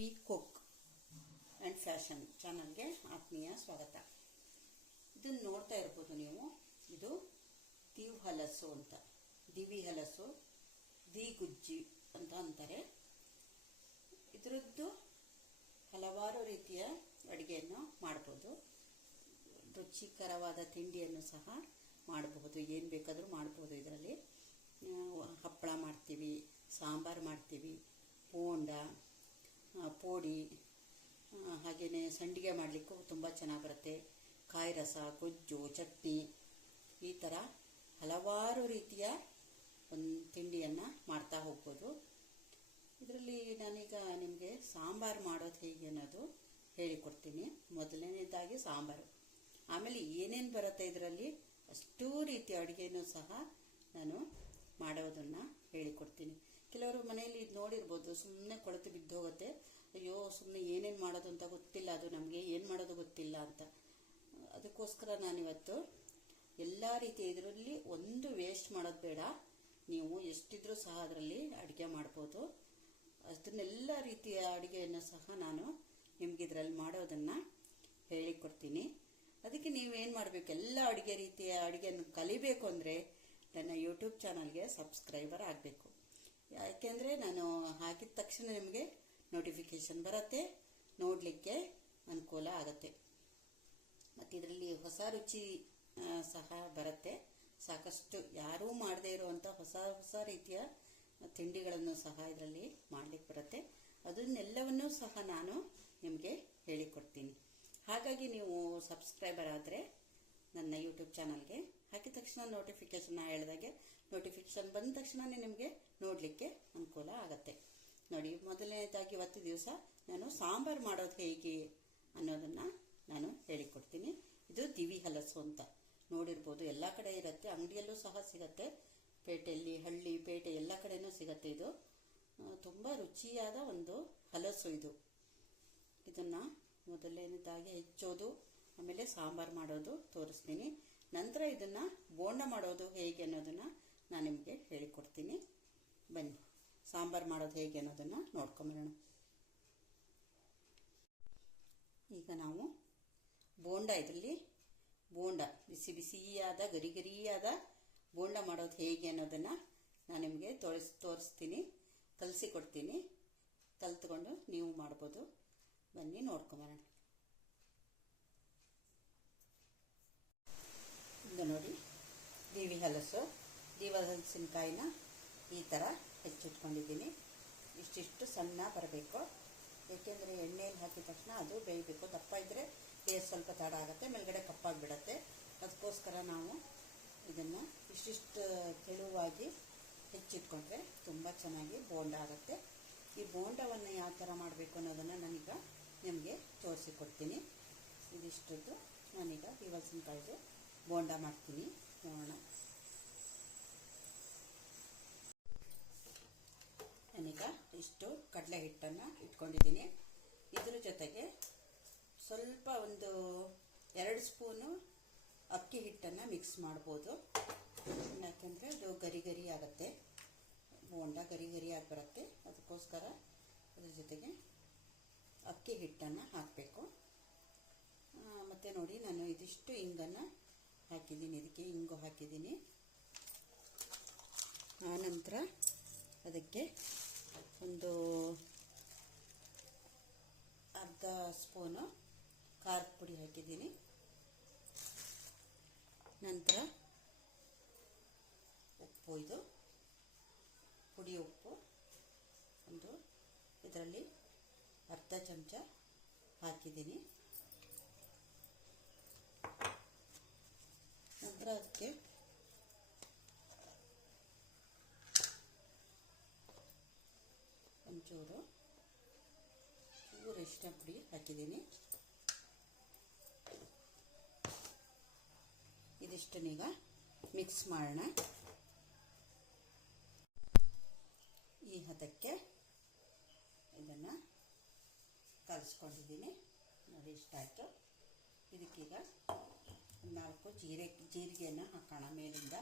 ದಿವಿ cook and fashion ಚಾನಲ್ಗೆ ಆತ್ಮೀಯ ಸ್ವಾಗತ. ಇದನ್ನು ನೋಡ್ತಾ ಇರ್ಬೋದು ನೀವು. ಇದು ದಿವ್ ಹಲಸು ಅಂತ, ದಿವಿ ಹಲಸು, ದಿ ಗುಜ್ಜಿ ಅಂತ ಅಂತಾರೆ. ಇದರದ್ದು ಹಲವಾರು ರೀತಿಯ ಅಡುಗೆಯನ್ನು ಮಾಡ್ಬೋದು. ರುಚಿಕರವಾದ ತಿಂಡಿಯನ್ನು ಸಹ ಮಾಡಬಹುದು, ಏನು ಬೇಕಾದರೂ ಮಾಡ್ಬೋದು. ಇದರಲ್ಲಿ ಹಪ್ಪಳ ಮಾಡ್ತೀವಿ, ಸಾಂಬಾರು ಮಾಡ್ತೀವಿ, ಬೋಂಡ, ಪೋಡಿ, ಹಾಗೆಯೇ ಸಂಡಿಗೆ ಮಾಡಲಿಕ್ಕೂ ತುಂಬ ಚೆನ್ನಾಗಿ ಬರುತ್ತೆ. ಕಾಯಿ ರಸ, ಗೊಜ್ಜು, ಚಟ್ನಿ, ಈ ಥರ ಹಲವಾರು ರೀತಿಯ ಒಂದು ತಿಂಡಿಯನ್ನು ಮಾಡ್ತಾ ಹೋಗ್ಬೋದು. ಇದರಲ್ಲಿ ನಾನೀಗ ನಿಮಗೆ ಸಾಂಬಾರು ಮಾಡೋದು ಹೇಗೆ ಅನ್ನೋದು ಹೇಳಿಕೊಡ್ತೀನಿ. ಮೊದಲನೇದಾಗಿ ಸಾಂಬಾರು, ಆಮೇಲೆ ಏನೇನು ಬರುತ್ತೆ ಇದರಲ್ಲಿ ಅಷ್ಟೂ ರೀತಿಯ ಅಡುಗೆನೂ ಸಹ ನಾನು ಮಾಡೋದನ್ನು ಹೇಳಿಕೊಡ್ತೀನಿ. ಕೆಲವರು ಮನೆಯಲ್ಲಿ ಇದು ನೋಡಿರ್ಬೋದು, ಸುಮ್ಮನೆ ಕೊಳೆತು ಬಿದ್ದೋಗುತ್ತೆ. ಅಯ್ಯೋ, ಸುಮ್ಮನೆ ಏನೇನು ಮಾಡೋದು ಅಂತ ಗೊತ್ತಿಲ್ಲ, ಅದು ನಮಗೆ ಏನು ಮಾಡೋದು ಗೊತ್ತಿಲ್ಲ ಅಂತ. ಅದಕ್ಕೋಸ್ಕರ ನಾನಿವತ್ತು ಎಲ್ಲ ರೀತಿಯ, ಇದರಲ್ಲಿ ಒಂದು ವೇಸ್ಟ್ ಮಾಡೋದು ಬೇಡ. ನೀವು ಎಷ್ಟಿದ್ರೂ ಸಹ ಅದರಲ್ಲಿ ಅಡುಗೆ ಮಾಡ್ಬೋದು. ಅದನ್ನೆಲ್ಲ ರೀತಿಯ ಅಡುಗೆಯನ್ನು ಸಹ ನಾನು ನಿಮ್ಗೆ ಇದರಲ್ಲಿ ಮಾಡೋದನ್ನು ಹೇಳಿಕೊಡ್ತೀನಿ. ಅದಕ್ಕೆ ನೀವೇನು ಮಾಡಬೇಕು, ಎಲ್ಲ ರೀತಿಯ ಅಡುಗೆಯನ್ನು ಕಲಿಬೇಕು ಅಂದರೆ ನನ್ನ ಯೂಟ್ಯೂಬ್ ಚಾನಲ್ಗೆ ಸಬ್ಸ್ಕ್ರೈಬರ್ ಆಗಬೇಕು. ಯಾಕೆಂದರೆ ನಾನು ಹಾಕಿದ ತಕ್ಷಣ ನಿಮಗೆ ನೋಟಿಫಿಕೇಷನ್ ಬರುತ್ತೆ, ನೋಡಲಿಕ್ಕೆ ಅನುಕೂಲ ಆಗುತ್ತೆ. ಮತ್ತು ಇದರಲ್ಲಿ ಹೊಸ ರುಚಿ ಸಹ ಬರುತ್ತೆ. ಸಾಕಷ್ಟು ಯಾರೂ ಮಾಡದೇ ಇರುವಂಥ ಹೊಸ ರೀತಿಯ ತಿಂಡಿಗಳನ್ನು ಸಹ ಇದರಲ್ಲಿ ಮಾಡಲಿಕ್ಕೆ ಬರುತ್ತೆ. ಅದನ್ನೆಲ್ಲವನ್ನೂ ಸಹ ನಾನು ನಿಮಗೆ ಹೇಳಿಕೊಡ್ತೀನಿ. ಹಾಗಾಗಿ ನೀವು ಸಬ್ಸ್ಕ್ರೈಬರ್ ಆದರೆ ನನ್ನ ಯೂಟ್ಯೂಬ್ ಚಾನಲ್ಗೆ ಹಾಕಿದ ತಕ್ಷಣ ನೋಟಿಫಿಕೇಷನ್ ಹೇಳಿದಾಗೆ ನೋಟಿಫಿಕೇಷನ್ ಬಂದ ತಕ್ಷಣವೇ ನಿಮಗೆ ನೋಡಲಿಕ್ಕೆ ಅನುಕೂಲ ಆಗುತ್ತೆ. ನೋಡಿ, ಮೊದಲನೇದಾಗಿ ಇವತ್ತು ದಿವಸ ನಾನು ಸಾಂಬಾರು ಮಾಡೋದು ಹೇಗೆ ಅನ್ನೋದನ್ನು ನಾನು ಹೇಳಿಕೊಡ್ತೀನಿ. ಇದು ದಿವಿ ಹಲಸು ಅಂತ ನೋಡಿರ್ಬೋದು, ಎಲ್ಲ ಕಡೆ ಇರುತ್ತೆ, ಅಂಗಡಿಯಲ್ಲೂ ಸಹ ಸಿಗುತ್ತೆ. ಪೇಟೆಯಲ್ಲಿ, ಹಳ್ಳಿ, ಪೇಟೆ ಎಲ್ಲ ಕಡೆನೂ ಸಿಗುತ್ತೆ. ಇದು ತುಂಬ ರುಚಿಯಾದ ಒಂದು ಹಲಸು. ಇದನ್ನು ಮೊದಲನೇದಾಗಿ ಹೆಚ್ಚೋದು, ಆಮೇಲೆ ಸಾಂಬಾರು ಮಾಡೋದು ತೋರಿಸ್ತೀನಿ. ನಂತರ ಇದನ್ನು ಬೋಂಡ ಮಾಡೋದು ಹೇಗೆ ಅನ್ನೋದನ್ನು ನಾನು ನಿಮಗೆ ಹೇಳಿಕೊಡ್ತೀನಿ. ಬನ್ನಿ, ಸಾಂಬಾರು ಮಾಡೋದು ಹೇಗೆ ಅನ್ನೋದನ್ನು ನೋಡ್ಕೊಂಬರೋಣ. ಈಗ ನಾವು ಇದರಲ್ಲಿ ಬೋಂಡ, ಬಿಸಿ ಬಿಸಿಯಾದ ಗರಿಯಾದ ಬೋಂಡ ಮಾಡೋದು ಹೇಗೆ ಅನ್ನೋದನ್ನು ನಾನು ನಿಮಗೆ ತೋರಿಸ್ತೀನಿ, ಕಲಿಸಿಕೊಡ್ತೀನಿ. ಕಲಿತ್ಕೊಂಡು ನೀವು ಮಾಡ್ಬೋದು. ಬನ್ನಿ ನೋಡ್ಕೊಂಬರೋಣ. ಇದು ನೋಡಿ, ದಿವಿ ಹಲಸಿನಕಾಯಿನ ಈ ಥರ ಹೆಚ್ಚಿಟ್ಕೊಂಡಿದ್ದೀನಿ. ಇಷ್ಟಿಷ್ಟು ಸಣ್ಣ ಬರಬೇಕು, ಏಕೆಂದರೆ ಎಣ್ಣೆಯಲ್ಲಿ ಹಾಕಿದ ತಕ್ಷಣ ಅದು ಬೇಯಬೇಕು. ದಪ್ಪ ಇದ್ದರೆ ಸ್ವಲ್ಪ ತಡ ಆಗುತ್ತೆ, ಮೇಲ್ಗಡೆ ಕಪ್ಪಾಗಿಬಿಡತ್ತೆ. ಅದಕ್ಕೋಸ್ಕರ ನಾವು ಇದನ್ನು ಇಷ್ಟಿಷ್ಟು ತೆಳುವಾಗಿ ಹೆಚ್ಚಿಟ್ಕೊಂಡ್ರೆ ತುಂಬ ಚೆನ್ನಾಗಿ ಬೋಂಡ ಆಗುತ್ತೆ. ಈ ಬೋಂಡವನ್ನು ಯಾವ ಥರ ಮಾಡಬೇಕು ಅನ್ನೋದನ್ನು ನಾನೀಗ ನಿಮಗೆ ತೋರಿಸಿಕೊಡ್ತೀನಿ. ಇದಿಷ್ಟದ್ದು ನಾನೀಗ ಈ ಹಲಸಿನಕಾಯಿದು ಬೋಂಡ ಮಾಡ್ತೀನಿ, ನೋಡೋಣ. ನಾನೀಗ ಇಷ್ಟು ಕಡಲೆ ಹಿಟ್ಟನ್ನು ಇಟ್ಕೊಂಡಿದ್ದೀನಿ. ಇದ್ರ ಜೊತೆಗೆ ಸ್ವಲ್ಪ ಒಂದು 2 ಸ್ಪೂನು ಅಕ್ಕಿ ಹಿಟ್ಟನ್ನು ಮಿಕ್ಸ್ ಮಾಡ್ಬೋದು. ಯಾಕೆಂದರೆ ಅದು ಗರಿ ಆಗುತ್ತೆ, ಬೋಂಡ ಗರಿಯಾಗಿ ಬರುತ್ತೆ. ಅದಕ್ಕೋಸ್ಕರ ಅದ್ರ ಜೊತೆಗೆ ಅಕ್ಕಿ ಹಿಟ್ಟನ್ನು ಹಾಕಬೇಕು. ಮತ್ತು ನೋಡಿ, ನಾನು ಇದಿಷ್ಟು ಇಂಗನ್ನು ಹಾಕಿದ್ದೀನಿ, ಇದಕ್ಕೆ ಇಂಗು ಹಾಕಿದ್ದೀನಿ. ಆನಂತರ ಅದಕ್ಕೆ ಒಂದು ಅರ್ಧ ಸ್ಪೂನು ಖಾರದ ಪುಡಿ ಹಾಕಿದ್ದೀನಿ. ನಂತರ ಉಪ್ಪು, ಇದು ಪುಡಿ ಉಪ್ಪು ಒಂದು ಇದರಲ್ಲಿ ಅರ್ಧ ಚಮಚ ಹಾಕಿದ್ದೀನಿ. ನಂತರ ಅದಕ್ಕೆ ಒಂಚೂರು ಅರಿಶಿನ ಪುಡಿ ಹಾಕಿದ್ದೀನಿ. ಇದಿಷ್ಟನ್ನೀಗ ಮಿಕ್ಸ್ ಮಾಡೋಣ. ಈ ಹದಕ್ಕೆ ಇದನ್ನು ಕಲಿಸ್ಕೊಂಡಿದ್ದೀನಿ. ನೋಡಿ, ಇಷ್ಟ ಆಯಿತು. ಇದಕ್ಕೀಗ 4 ಜೀರಿಗೆಯನ್ನು ಹಾಕೋಣ. ಮೇಲಿಂದ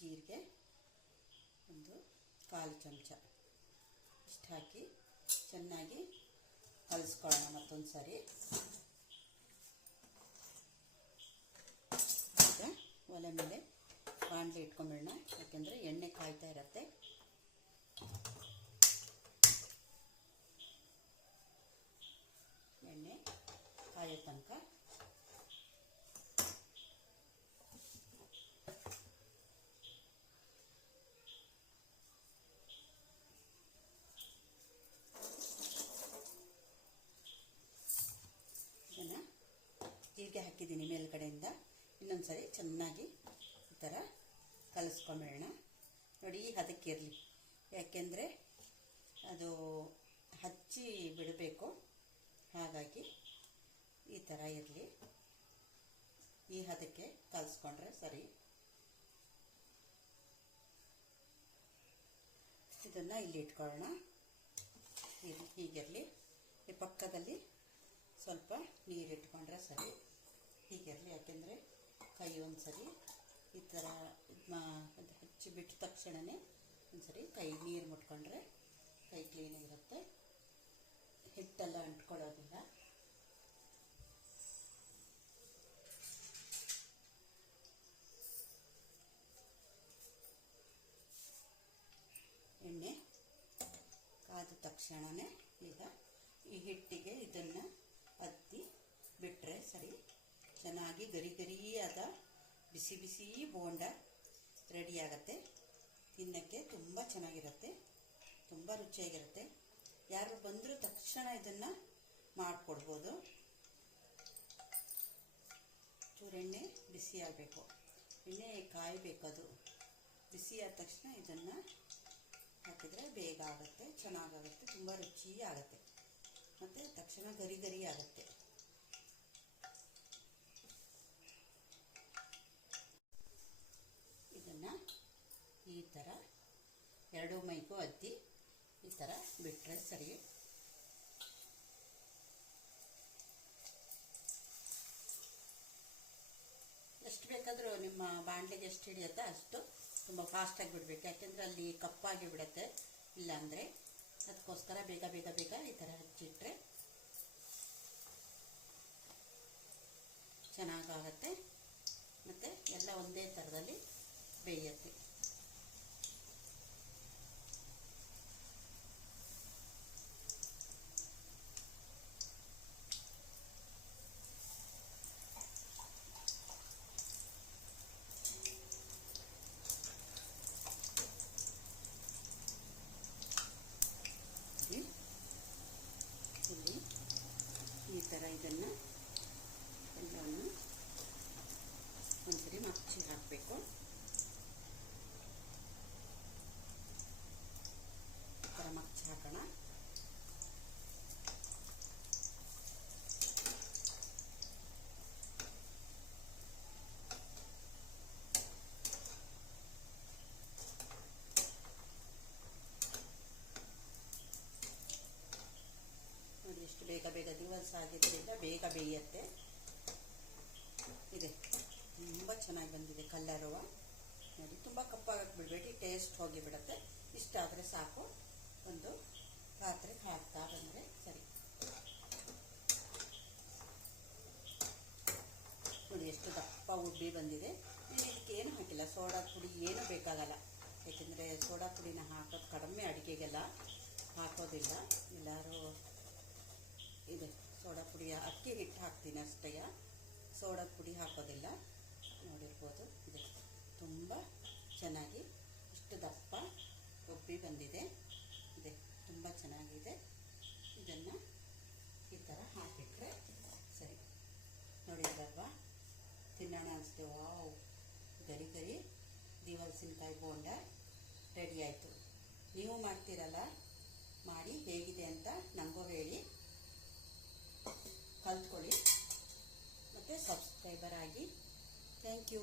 ಜೀರಿಗೆ ಒಂದು 1/4 ಚಮಚ ಇಷ್ಟು ಹಾಕಿ ಚೆನ್ನಾಗಿ ಕಲಿಸ್ಕೊಳ್ಳೋಣ ಮತ್ತೊಂದು ಸಾರಿ. ಈಗ ಒಲೆ ಮೇಲೆ ಬಾಣಲೆ ಇಟ್ಕೊಂಬಿಡೋಣ, ಯಾಕೆಂದರೆ ಎಣ್ಣೆ ಕಾಯ್ತಾ ಇರತ್ತೆ. ಎಣ್ಣೆ ಕಾಯೋ ತನಕ ಇದನ್ನು ಜೀರಿಗೆ ಹಾಕಿದ್ದೀನಿ ಮೇಲ್ಗಡೆಯಿಂದ. ಇನ್ನೊಂದು ಸರಿ ಚೆನ್ನಾಗಿ ಈ ಥರ ಕಲಿಸ್ಕೊಂಬಿಡೋಣ. ನೋಡಿ, ಈ ಹದಕ್ಕೆ ಇರಲಿ, ಯಾಕೆಂದರೆ ಅದು ಹಚ್ಚಿ ಬಿಡಬೇಕು. ಹಾಗಾಗಿ ಈ ಥರ ಇರಲಿ, ಈ ಹದಕ್ಕೆ ಕಲಿಸ್ಕೊಂಡ್ರೆ ಸರಿ. ಇದನ್ನು ಇಲ್ಲಿ ಇಟ್ಕೊಳ್ಳೋಣ, ಹೀಗಿರಲಿ. ಈ ಪಕ್ಕದಲ್ಲಿ ಸ್ವಲ್ಪ ನೀರು ಇಟ್ಕೊಂಡ್ರೆ ಸರಿ, ಹೀಗಿರಲಿ. ಯಾಕೆಂದರೆ ಕೈ ಒಂದು ಸರಿ ಈ ಥರ ಅದು ಹಚ್ಚಿ ಬಿಟ್ಟ ತಕ್ಷಣವೇ ಒಂದು ಸರಿ ಕೈ ನೀರು ಮುಟ್ಕೊಂಡ್ರೆ ಕೈ ಕ್ಲೀನಾಗಿರುತ್ತೆ, ಹಿಟ್ಟೆಲ್ಲ ಅಂಟ್ಕೊಳ್ಳೋದಿಲ್ಲ. ಎಣ್ಣೆ ಕಾದ ತಕ್ಷಣವೇ ಈಗ ಈ ಹಿಟ್ಟಿಗೆ ಇದನ್ನು ಅದ್ದಿ ಬಿಟ್ಟರೆ ಸರಿ. ಚೆನ್ನಾಗಿ ಗರಿ ಗರಿಯಾದ ಬಿಸಿ ಬಿಸಿ ಬೋಂಡ ರೆಡಿ ಆಗುತ್ತೆ. ತಿನ್ನೋಕ್ಕೆ ತುಂಬ ಚೆನ್ನಾಗಿರುತ್ತೆ, ತುಂಬ ರುಚಿಯಾಗಿರುತ್ತೆ. ಯಾರು ಬಂದರೂ ತಕ್ಷಣ ಇದನ್ನು ಮಾಡಿಕೊಡ್ಬೋದು. ಚೂರು ಎಣ್ಣೆ ಬಿಸಿ ಆಗಬೇಕು, ಎಣ್ಣೆ ಕಾಯಬೇಕು. ಅದು ಬಿಸಿ ಆದ ತಕ್ಷಣ ಇದನ್ನು ಹಾಕಿದರೆ ಬೇಗ ಆಗುತ್ತೆ, ಚೆನ್ನಾಗಾಗುತ್ತೆ, ತುಂಬ ರುಚಿ ಆಗುತ್ತೆ, ಮತ್ತು ತಕ್ಷಣ ಗರಿ ಗರಿ ಆಗುತ್ತೆ. ಇದನ್ನು ಈ ಥರ ಎರಡೂ ಮೈಗೂ ಅದ್ದಿ ಈ ಥರ ಬಿಟ್ಟರೆ ಸರಿ. ಎಷ್ಟು ಬೇಕಾದರೂ ನಿಮ್ಮ ಬಾಣಲೆಗೆ ಎಷ್ಟು ಹಿಡಿಯುತ್ತೆ ಅಷ್ಟು ತುಂಬ ಫಾಸ್ಟಾಗಿ ಬಿಡಬೇಕು, ಯಾಕೆಂದರೆ ಅಲ್ಲಿ ಕಪ್ಪಾಗಿ ಬಿಡುತ್ತೆ ಇಲ್ಲಾಂದರೆ. ಅದಕ್ಕೋಸ್ಕರ ಬೇಗ ಬೇಗ ಬೇಗ ಈ ಥರ ಹಚ್ಚಿಟ್ರೆ ಚೆನ್ನಾಗಾಗತ್ತೆ, ಮತ್ತು ಎಲ್ಲ ಒಂದೇ ಥರದಲ್ಲಿ ಬೇಯುತ್ತೆ. ಇಲ್ಲಿ ಈ ಥರ ಇದನ್ನು ಎಲ್ಲವನ್ನು ಒಂದ್ಸರಿ ಮಚ್ಚಿ ಹಾಕಬೇಕು. ಈ ಥರ ಮಚ್ಚಿ ಹಾಕೋಣ. ನೋಡಿ, ಎಷ್ಟು ಬೇಗ ಬೇಗ ದಿವಸ ಆಗಿದ್ದರಿಂದ ಬೇಗ ಬೇಯುತ್ತೆ. ಇದೆ, ತುಂಬ ಚೆನ್ನಾಗಿ ಬಂದಿದೆ ಕಲ್ಲರುವ. ನೋಡಿ, ತುಂಬ ಕಪ್ಪಾಗಕ್ಕೆ ಬಿಡಬೇಡಿ, ಟೇಸ್ಟ್ ಹೋಗಿಬಿಡುತ್ತೆ. ಇಷ್ಟ ಆದರೆ ಸಾಕು. ಒಂದು ಪಾತ್ರೆಗೆ ಹಾಕ್ತಾ ಬಂದರೆ ಸರಿ. ನೋಡಿ, ಎಷ್ಟು ದಪ್ಪ ಉಬ್ಬಿ ಬಂದಿದೆ. ನಾನು ಇದಕ್ಕೆ ಏನು ಹಾಕಿಲ್ಲ, ಸೋಡಾ ಪುಡಿ ಏನೂ ಬೇಕಾಗಲ್ಲ, ಏಕೆಂದರೆ ಸೋಡಾ ಪುಡಿನ ಹಾಕೋದು ಕಡಿಮೆ, ಅಡುಗೆಗೆಲ್ಲ ಹಾಕೋದಿಲ್ಲ. ಎಲ್ಲರೂ ಇದೆ ಸೋಡಾ ಪುಡಿ, ಅಕ್ಕಿ ಹಿಟ್ಟು ಹಾಕ್ತೀನಿ ಅಷ್ಟೇ, ಸೋಡಾ ಪುಡಿ ಹಾಕೋದಿಲ್ಲ. ನೋಡಿರ್ಬೋದು, ಇದೆ ತುಂಬ ಚೆನ್ನಾಗಿ ಇಷ್ಟು ದಪ್ಪ ಉಬ್ಬಿ ಬಂದಿದೆ. ಇದೆ, ತುಂಬ ಚೆನ್ನಾಗಿದೆ. ಇದನ್ನು ಈ ಥರ ಹಾಕಿಟ್ರೆ ಸರಿ. ನೋಡಿದ್ರಲ್ವಾ, ತಿನ್ನೋಣ ಅನಿಸ್ತು. ವಾವ್, ಗರಿ ಗರಿ ದಿವಲ್ಸಿನಕಾಯಿ ಬೋಂಡ ರೆಡಿ ಆಯಿತು. ನೀವು ಮಾಡ್ತೀರಲ್ಲ, ಮಾಡಿ ಹೇಗಿದೆ ಅಂತ ನನಗೂ ಹೇಳಿ, ಕಲ್ತ್ಕೊಳ್ಳಿ, ಮತ್ತು ಸಬ್ಸ್ಕ್ರೈಬರ್ ಆಗಿ. Thank you.